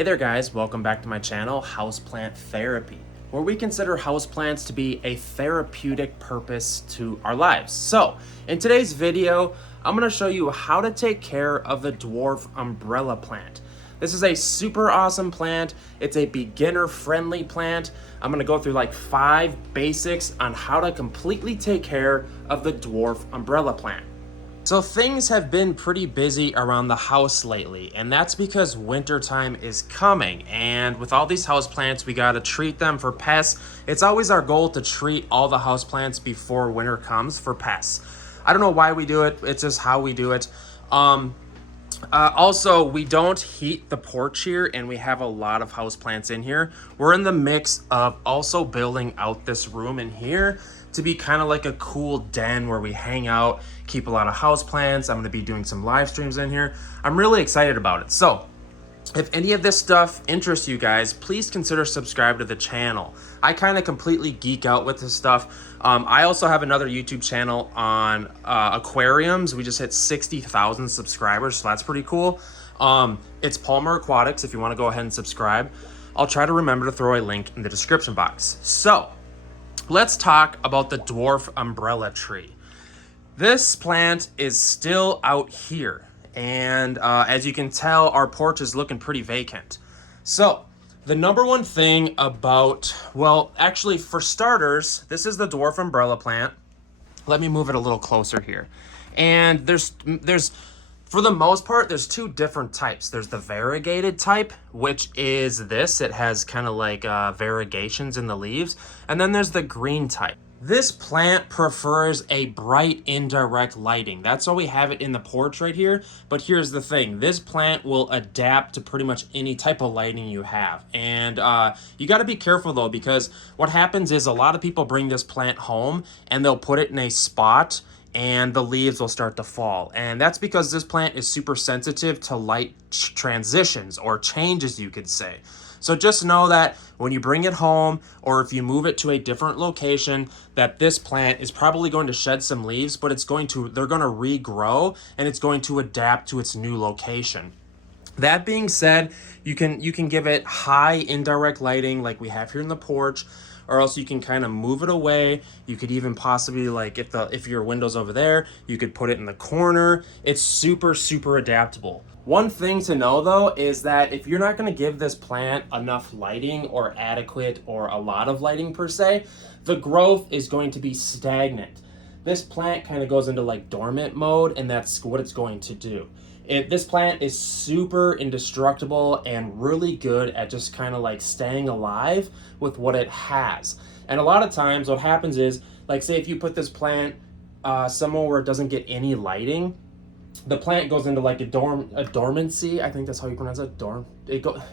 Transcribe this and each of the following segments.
Hey there guys, welcome back to my channel, Houseplant Therapy, where we consider houseplants to be a therapeutic purpose to our lives. So, in today's video, I'm going to show you how to take care of the dwarf umbrella plant. This is a super awesome plant. It's a beginner-friendly plant. I'm going to go through like 5 basics on how to completely take care of the dwarf umbrella plant. So things have been pretty busy around the house lately, and that's because wintertime is coming. And with all these houseplants, we gotta treat them for pests. It's always our goal to treat all the houseplants before winter comes for pests. I don't know why we do it, it's just how we do it. Also, we don't heat the porch here, and we have a lot of houseplants in here. We're in the mix of also building out this room in here to be kind of like a cool den where we hang out, keep a lot of houseplants. I'm going to be doing some live streams in here. I'm really excited about it. So if any of this stuff interests you guys, please consider subscribing to the channel. I kind of completely geek out with this stuff. I also have another YouTube channel on aquariums. We just hit 60,000 subscribers, so that's pretty cool. It's Palmer Aquatics if you want to go ahead and subscribe. I'll try to remember to throw a link in the description box. So let's talk about the dwarf umbrella tree. This plant is still out here, and as you can tell, our porch is looking pretty vacant. So the number one thing about, well, actually for starters, this is the dwarf umbrella plant. Let me move it a little closer here. And there's for the most part, there's 2 different types. There's the variegated type, which is this. It has kind of like variegations in the leaves. And then there's the green type. This plant prefers a bright indirect lighting. That's why we have it in the porch right here. But here's the thing. This plant will adapt to pretty much any type of lighting you have. And you got to be careful though, because what happens is a lot of people bring this plant home and they'll put it in a spot and the leaves will start to fall. And that's because this plant is super sensitive to light transitions or changes, you could say. So just know that when you bring it home or if you move it to a different location, that this plant is probably going to shed some leaves, but they're going to regrow and it's going to adapt to its new location. That being said, you can give it high indirect lighting like we have here in the porch, or else you can kind of move it away. You could even possibly, like if your window's over there, you could put it in the corner. It's super, super adaptable. One thing to know though is that if you're not gonna give this plant enough lighting or adequate or a lot of lighting per se, the growth is going to be stagnant. This plant kind of goes into like dormant mode, and that's what it's going to do. This plant is super indestructible and really good at just kind of like staying alive with what it has. And a lot of times what happens is, like say if you put this plant somewhere where it doesn't get any lighting, the plant goes into like a dormancy. I think that's how you pronounce it,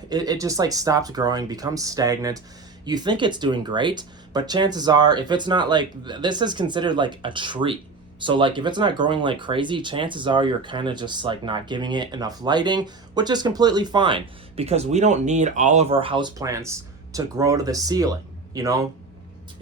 it just like stops growing, becomes stagnant. You think it's doing great, but chances are if it's not, like, this is considered like a tree. So like if it's not growing like crazy, chances are you're kind of just like not giving it enough lighting, which is completely fine because we don't need all of our houseplants to grow to the ceiling, you know?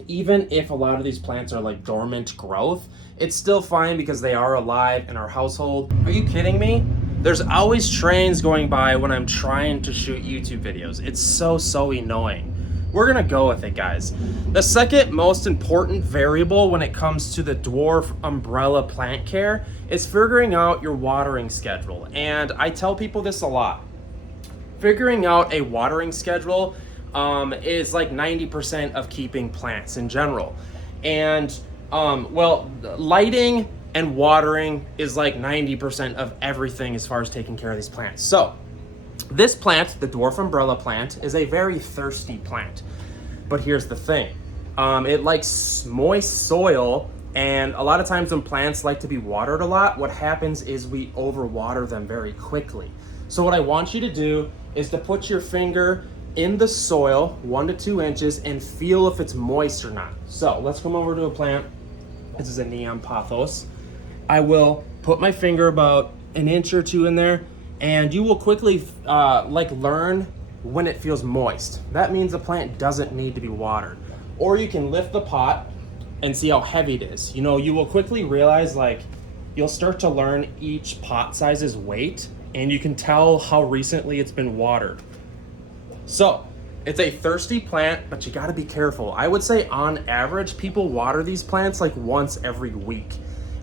Even if a lot of these plants are like dormant growth, it's still fine because they are alive in our household. Are you kidding me? There's always trains going by when I'm trying to shoot YouTube videos. It's so annoying. We're gonna go with it, guys. The second most important variable when it comes to the dwarf umbrella plant care is figuring out your watering schedule. And I tell people this a lot. Figuring out a watering schedule is like 90% of keeping plants in general. And well, lighting and watering is like 90% of everything as far as taking care of these plants. So this plant, the dwarf umbrella plant, is a very thirsty plant. But here's the thing. It likes moist soil, and a lot of times when plants like to be watered a lot, what happens is we overwater them very quickly. So what I want you to do is to put your finger in the soil 1 to 2 inches and feel if it's moist or not. So let's come over to a plant. This is a neon pothos. I will put my finger about 1 inch or 2 in there, and you will quickly learn when it feels moist. That means the plant doesn't need to be watered. Or you can lift the pot and see how heavy it is. You know, you will quickly realize, like, you'll start to learn each pot size's weight, and you can tell how recently it's been watered. So it's a thirsty plant, but you gotta be careful. I would say on average, people water these plants like once every week.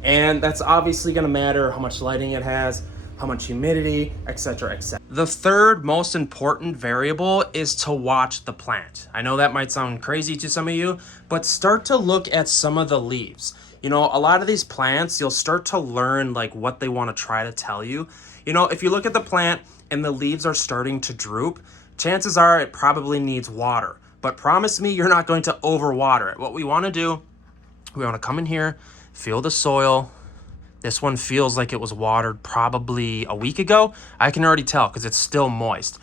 And that's obviously gonna matter how much lighting it has, how much humidity, etc., etc. The third most important variable is to watch the plant. I know that might sound crazy to some of you, but start to look at some of the leaves. You know, a lot of these plants, you'll start to learn like what they want to try to tell you. You know, if you look at the plant and the leaves are starting to droop, chances are it probably needs water. But promise me you're not going to overwater it. What we want to do, we want to come in here, feel the soil. This one feels like it was watered probably a week ago. I can already tell because it's still moist.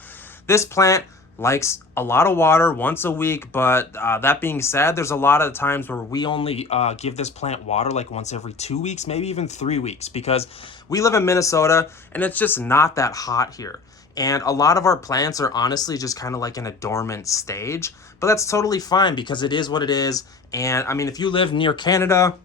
This plant likes a lot of water once a week, but that being said, there's a lot of times where we only give this plant water like once every 2 weeks, maybe even 3 weeks, because we live in Minnesota and it's just not that hot here. And a lot of our plants are honestly just kind of like in a dormant stage, but that's totally fine because it is what it is. And I mean, if you live near Canada,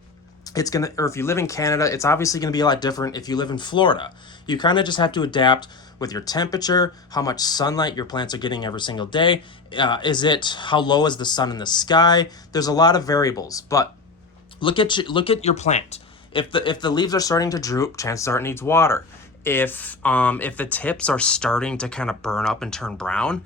or if you live in Canada, it's obviously gonna be a lot different if you live in Florida. You kind of just have to adapt with your temperature, how much sunlight your plants are getting every single day. How low is the sun in the sky? There's a lot of variables, but look at your plant. If the leaves are starting to droop, chances are it needs water. If the tips are starting to kind of burn up and turn brown,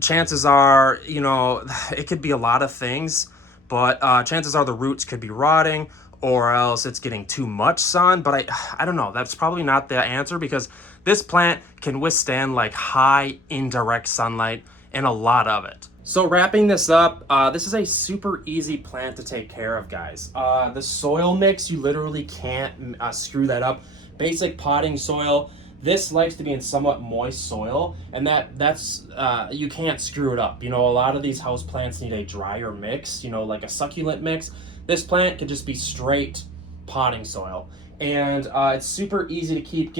chances are, you know, it could be a lot of things. But chances are the roots could be rotting, or else it's getting too much sun. But I don't know. That's probably not the answer because this plant can withstand like high indirect sunlight and a lot of it. So wrapping this up, this is a super easy plant to take care of, guys. The soil mix, you literally can't screw that up. Basic potting soil. This likes to be in somewhat moist soil, and that's you can't screw it up. You know, a lot of these house plants need a drier mix, you know, like a succulent mix. This plant can just be straight potting soil, and it's super easy to keep.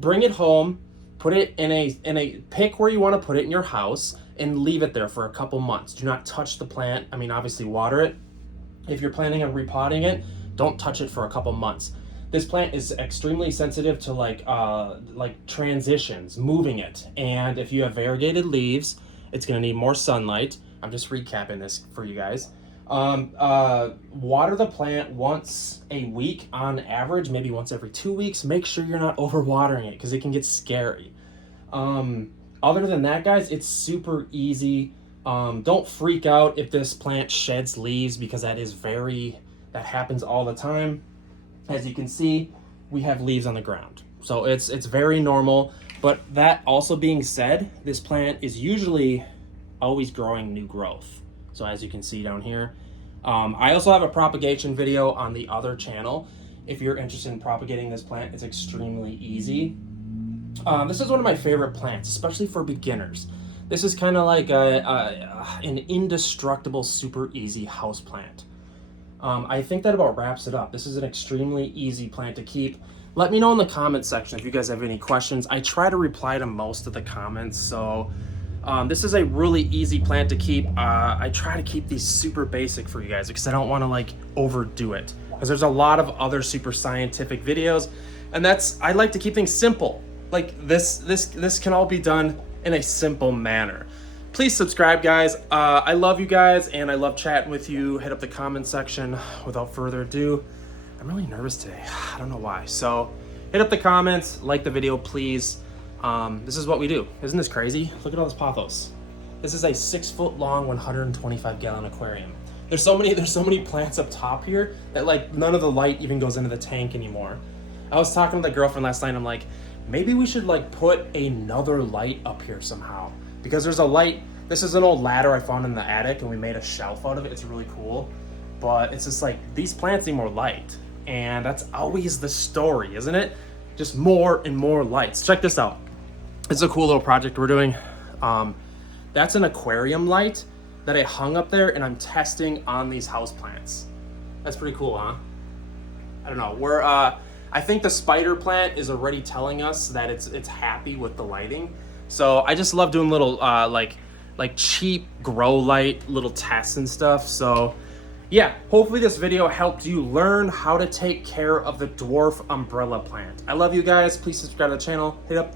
Bring it home, put it in a pick where you want to put it in your house, and leave it there for a couple months. Do not touch the plant. I mean, obviously water it. If you're planning on repotting it, don't touch it for a couple months. This plant is extremely sensitive to like transitions, moving it. And if you have variegated leaves, it's gonna need more sunlight. I'm just recapping this for you guys. Water the plant once a week on average, maybe once every 2 weeks. Make sure you're not overwatering it because it can get scary. Other than that, guys, it's super easy. Don't freak out if this plant sheds leaves because that happens all the time. As you can see, we have leaves on the ground. So it's very normal. But that also being said, this plant is usually always growing new growth. So as you can see down here, I also have a propagation video on the other channel. If you're interested in propagating this plant, it's extremely easy. This is one of my favorite plants, especially for beginners. This is kind of like an indestructible, super easy house plant. I think that about wraps it up. This is an extremely easy plant to keep. Let me know in the comments section if you guys have any questions. I try to reply to most of the comments, so this is a really easy plant to keep. I try to keep these super basic for you guys because I don't want to like overdo it, because there's a lot of other super scientific videos, and I like to keep things simple. Like this can all be done in a simple manner. Please subscribe, guys. I love you guys, and I love chatting with you. Hit up the comment section. Without further ado, I'm really nervous today. I don't know why. So hit up the comments, like the video, please. This is what we do. Isn't this crazy? Look at all this pothos. This is a 6-foot long, 125-gallon aquarium. There's so many plants up top here that like none of the light even goes into the tank anymore. I was talking to the girlfriend last night. I'm like, maybe we should like put another light up here somehow. Because there's a light, this is an old ladder I found in the attic and we made a shelf out of it. It's really cool. But it's just like, these plants need more light. And that's always the story, isn't it? Just more and more lights. Check this out. It's a cool little project we're doing. That's an aquarium light that I hung up there and I'm testing on these houseplants. That's pretty cool, huh? I don't know. I think the spider plant is already telling us that it's happy with the lighting. So I just love doing little like cheap grow light little tests and stuff. So yeah, hopefully this video helped you learn how to take care of the dwarf umbrella plant. I love you guys. Please subscribe to the channel. Hit up